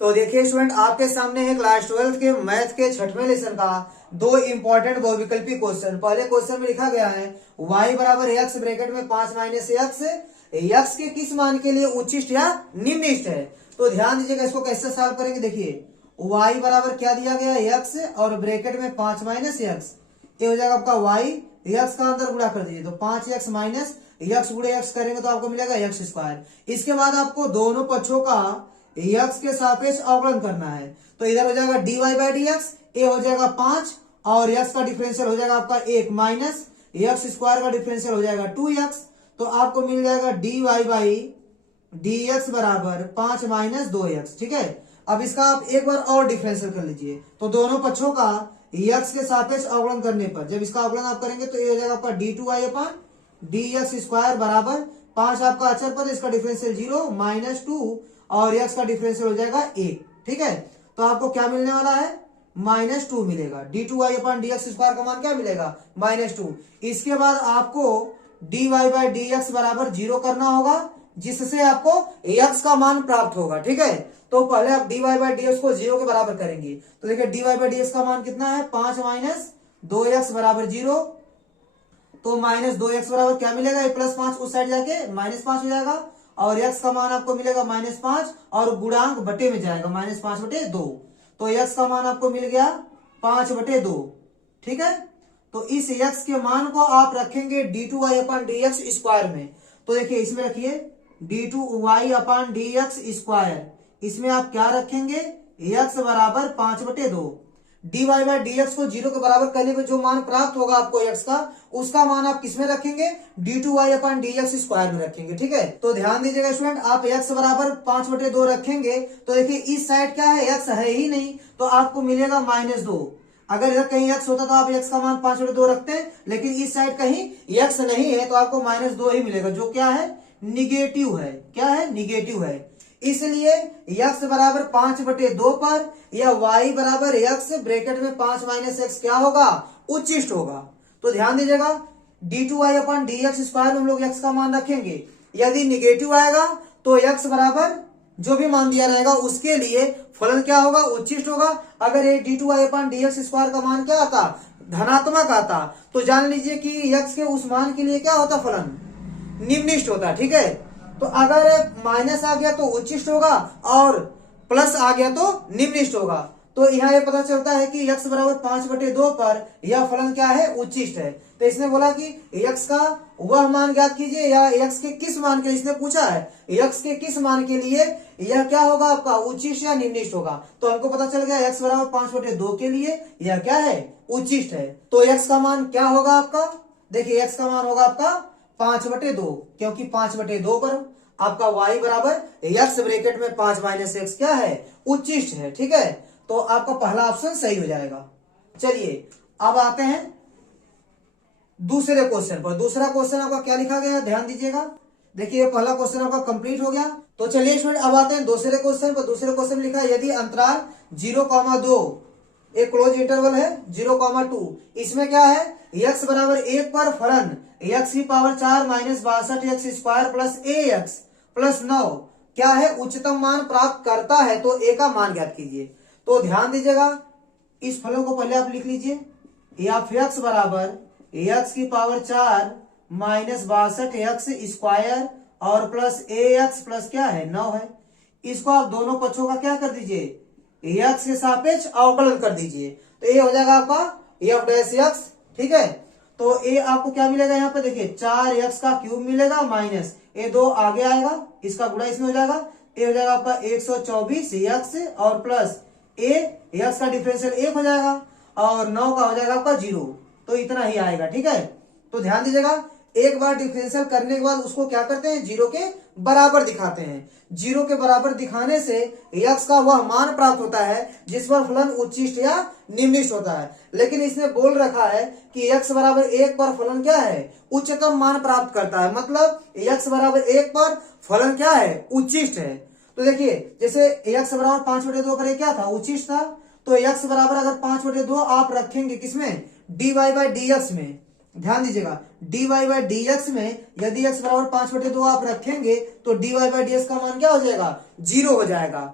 तो देखिए स्टूडेंट, आपके सामने है क्लास 12 के मैथ के छठवें लेसन का दो इंपॉर्टेंट बहुविकल्पी क्वेश्चन। पहले क्वेश्चन में लिखा गया है y बराबर एक्स ब्रैकेट में 5 माइनस एक्स, एक्स के किस मान के लिए उच्चिष्ट या निम्निष्ट है। तो ध्यान दीजिएगा, इसको कैसे सॉल्व करेंगे। देखिए y बराबर क्या दिया गया है एक्स और ब्रैकेट में 5 माइनस एक्स, ये हो जाएगा आपका y, एक्स का अंदर गुणा कर दीजिए तो 5x माइनस एक्स गुणे एक्स करेंगे तो आपको मिलेगा एक्स स्क्वायर। इसके बाद आपको दोनों पक्षों का एक्स के सापेक्ष अवकलन करना है। तो इधर हो जाएगा dy बाई डी एक्स, ए हो जाएगा 5 और एक्स का डिफरेंशियल हो जाएगा आपका 1 माइनस एक्स स्क्वायर का डिफरेंशियल हो जाएगा 2x। तो आपको मिल जाएगा dy बाई डी एक्स बराबर 5 माइनस 2x। ठीक है, अब इसका आप एक बार और डिफरेंशियल कर लीजिए। तो दोनों पक्षों का एक्स के सापेक्ष अवकलन करने पर जब इसका अवकलन आप करेंगे तो ये हो जाएगा आपका d2y अपान डी एक्स स्क्वायर बराबर 5 आपका अचर पद, इसका डिफरेंशियल 0 माइनस 2 और एक्स का डिफरेंशियल हो जाएगा 1। ठीक है, तो आपको क्या मिलने वाला है -2 मिलेगा। d2y अपान डी एक्स स्क्वायर का मान क्या मिलेगा -2। इसके बाद आपको dy बाई डी एक्स बराबर 0 करना होगा, जिससे आपको x का मान प्राप्त होगा। ठीक है, तो पहले आप dy बाई डी एक्स को 0 के बराबर करेंगे। तो देखिए dy बाई डी एक्स का मान कितना है 5 माइनस 2x बराबर 0। तो -2x बराबर क्या मिलेगा, ये +5 उस साइड जाके -5 हो जाएगा और x का मान आपको मिलेगा -5 और गुणांक बटे में जाएगा -5/2। तो x का मान आपको मिल गया 5/2। ठीक है, तो इस x के मान को आप रखेंगे d2y अपान डी एक्स स्क्वायर में। तो देखिए इसमें रखिए d2y अपान डी एक्स स्क्वायर, इसमें आप क्या रखेंगे x बराबर 5/2। dy बाई डी एक्स को 0 के बराबर करने पे जो मान प्राप्त होगा आपको x का, उसका मान आप किसमें रखेंगे d2y अपान डी एक्स स्क्वायर में रखेंगे। ठीक है, तो ध्यान दीजिएगा स्टूडेंट, आप x बराबर 5/2 रखेंगे तो देखिए इस साइड क्या है x है ही नहीं, तो आपको मिलेगा -2। अगर इधर कहीं x होता तो आप x का मान 5/2 रखते हैं, लेकिन इस साइड कहीं x नहीं है तो आपको -2 ही मिलेगा, जो क्या है निगेटिव है। क्या है, निगेटिव है। इसलिए x बराबर 5/2 पर या y बराबर x ब्रैकेट में 5 माइनस एक्स क्या होगा, उच्चिष्ट होगा। तो ध्यान दीजिएगा d2y अपान डी एक्स स्क्वायर में हम लोग x का मान रखेंगे। यदि निगेटिव आएगा तो x बराबर जो भी मान दिया रहेगा उसके लिए फलन क्या होगा, उच्चिष्ट होगा। अगर ये d2y अपान डी एक्स स्क्वायर का मान क्या आता, धनात्मक आता, तो जान लीजिए कि x के उस मान के लिए क्या होता, फलन निम्निष्ट होता। ठीक है, तो अगर माइनस आ गया तो उच्चिष्ट होगा और प्लस आ गया तो निम्निष्ट होगा। तो यहाँ ये पता चलता है कि x बराबर 5/2 पर यह फलन क्या है, उच्चिष्ट है। तो इसने बोला कि x का वह मान ज्ञात कीजिए या x के किस मान के लिए, इसने पूछा है x के किस मान के लिए यह क्या होगा आपका, उच्चिष्ट या निम्निष्ट होगा। तो हमको पता चल गया x बराबर 5/2 के लिए यह क्या है, उच्चिष्ट है। तो x का मान क्या होगा आपका, देखिए x का मान होगा आपका 5/2, क्योंकि 5/2 पर आपका y बराबर x ब्रैकेट में 5 माइनस एक्स क्या है, उच्चिष्ट है। ठीक है, तो आपका पहला ऑप्शन सही हो जाएगा। चलिए अब आते हैं दूसरे क्वेश्चन पर। दूसरा क्वेश्चन आपका क्या लिखा गया है, ध्यान दीजिएगा। देखिए पहला क्वेश्चन आपका कंप्लीट हो गया। तो चलिए स्टूडेंट अब आते हैं दूसरे क्वेश्चन पर। दूसरे क्वेश्चन में लिखा है यदि अंतराल 0,2 एक क्लोज इंटरवल है 0,2, इसमें क्या है x बराबर 1 पर फलन x की power 4 minus 62x square plus ax plus 9 क्या है, उच्चतम मान प्राप्त करता है, तो a का मान ज्ञात कीजिए। तो ध्यान दीजिएगा, इस फलन को पहले आप लिख लीजिए, f(x) बराबर x की पावर 4 माइनस 62x स्क्वायर और प्लस ax प्लस क्या है 9 है। इसको आप दोनों पक्षों का क्या कर दीजिए, x के सापेक्ष अवकलन कर दीजिए। तो ये हो जाएगा आपका f'(x). ठीक है, तो ये आपको क्या मिलेगा, यहाँ पे देखिए 4x का क्यूब मिलेगा माइनस ये 2 आगे आएगा, इसका गुणा इसमें हो जाएगा, ये हो जाएगा आपका 124x और प्लस x का डिफरेंशियल 1 हो जाएगा और 9 का हो जाएगा आपका 0। तो इतना ही आएगा। ठीक है, तो ध्यान दीजिएगा, एक बार डिफरेंशियल करने के बाद उसको क्या करते हैं, 0 के बराबर दिखाते हैं। 0 के बराबर दिखाने से x का वह मान प्राप्त होता है जिस पर फलन उच्चिष्ट या निम्निष्ट होता है। लेकिन इसने बोल रखा है कि x बराबर 1 पर फलन क्या है, उच्चतम मान प्राप्त करता है, मतलब x बराबर 1 पर फलन क्या है, उच्चिष्ट है। तो देखिए जैसे x बराबर 5/2 पर क्या था, उच्चिष्ट था। तो x बराबर अगर 5/2 आप रखेंगे किसमें, dy बाई डी एक्स में। ध्यान दीजिएगा dy बाई डी एक्स में यदि x बराबर 5/2 आप रखेंगे तो dy बाई डी एक्स का मान क्या हो जाएगा, 0 हो जाएगा।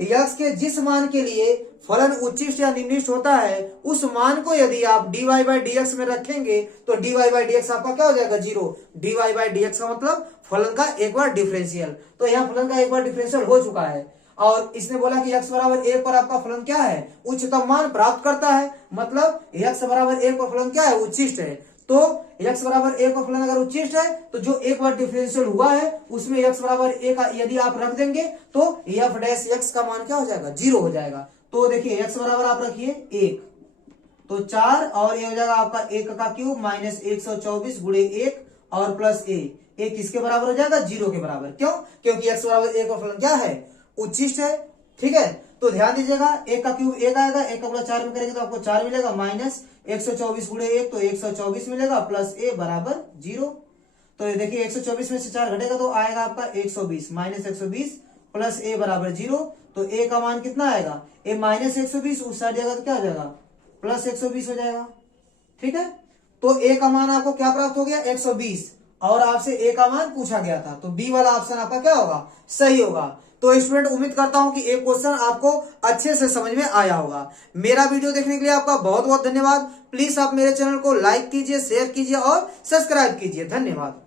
यक्स के जिस मान के लिए फलन उच्चिष्ट या निम्निष्ट होता है उस मान को यदि आप dy बाई dx में रखेंगे तो dy बाई dx आपका क्या हो जाएगा 0। dy बाई dx का मतलब फलन का एक बार डिफरेंशियल। तो यहाँ फलन का एक बार डिफरेंशियल हो चुका है और इसने बोला कि x बराबर 1 पर आपका फलन क्या है, उच्चतम मान प्राप्त करता है। मतलब x बराबर 1 पर फलन क्या है, उच्चिष्ट है। तो x बराबर 1 पर फलन अगर उच्चिष्ट है तो जो एक बार डिफरेंशियल हुआ है उसमें x बराबर 1 यदि आप रख देंगे तो f डैश x का मान क्या हो जाएगा, 0 हो जाएगा। तो देखिए x बराबर आप रखिए 1 तो 4 और ये हो जाएगा आपका 1 का क्यूब माइनस 124 गुणे 1 और प्लस a किसके बराबर हो जाएगा, 0 के बराबर। क्यों, क्योंकि x बराबर 1 पर फलन क्या है, उच्चिष्ट है। ठीक है, तो ध्यान दीजिएगा 1 का क्यूब 1 आएगा, 1 का गुणा 4 में करेंगे तो आपको 4 मिलेगा, माइनस 124 गुणे 1 तो 124 मिलेगा, प्लस a बराबर 0। तो ये देखिए 124 में से 4 घटेगा तो आएगा आपका 120 माइनस 120 प्लस a बराबर 0। तो a का मान कितना आएगा, a माइनस 120 उस साइड जाएगा तो क्या हो जाएगा, प्लस 120 हो जाएगा। ठीक है, तो a का मान आपको क्या प्राप्त हो गया, 120 और आपसे a का मान पूछा गया था, तो b वाला ऑप्शन आपका क्या होगा, सही होगा। तो स्टूडेंट उम्मीद करता हूं कि एक क्वेश्चन आपको अच्छे से समझ में आया होगा। मेरा वीडियो देखने के लिए आपका बहुत बहुत धन्यवाद। प्लीज आप मेरे चैनल को लाइक कीजिए, शेयर कीजिए और सब्सक्राइब कीजिए। धन्यवाद।